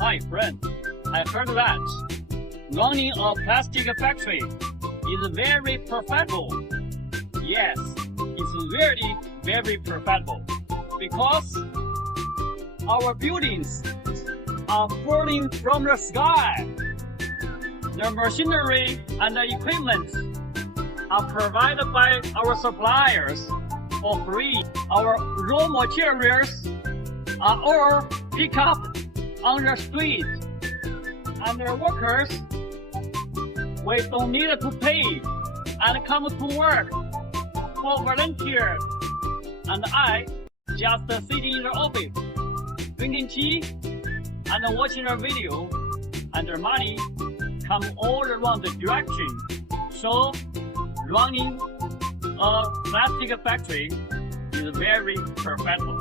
Hi friend, I heard that running a plastic factory is very profitable. Yes, it's very, very profitable because our buildings are falling from the sky. The machinery and the equipment are provided by our suppliers for free. Our raw materials are all picked up on the street, and the workers, we don't need to pay and come to work for volunteer. And I just sitting in the office, drinking tea and watching a video, and the money come all around the direction. So running a plastic factory is very profitable.